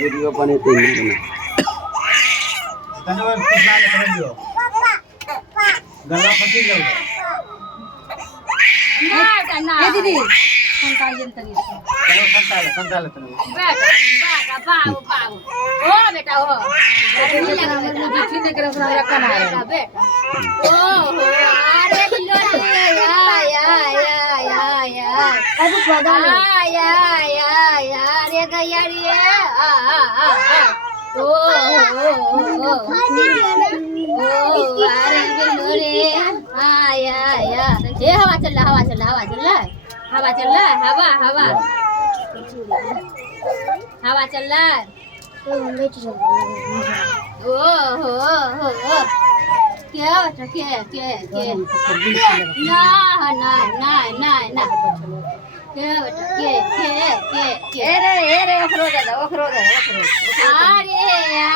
वीडियो बने तीन તને હવે પૂછાલે કરી દો ગલા ફસી ગયો એ દીદી સંતાજન તરી ચલો સંતાલે તને બેટા પાવ ઓ બેટા ઓ જીથી ને કરમ ના રખા ના બેટા ઓ હો અરે બિલ્લો યા અબ પદા યા રે ગયાડી ઓ અરે બિલ્લો રે યા એ હવા ચલ હવા ચલ હવા ચલ हवा चल रहा है हवा हवा हवा चल रहा है ओ हो क्या क्या ना ना ना ना ना क्या रे ओखरो दादा अरे या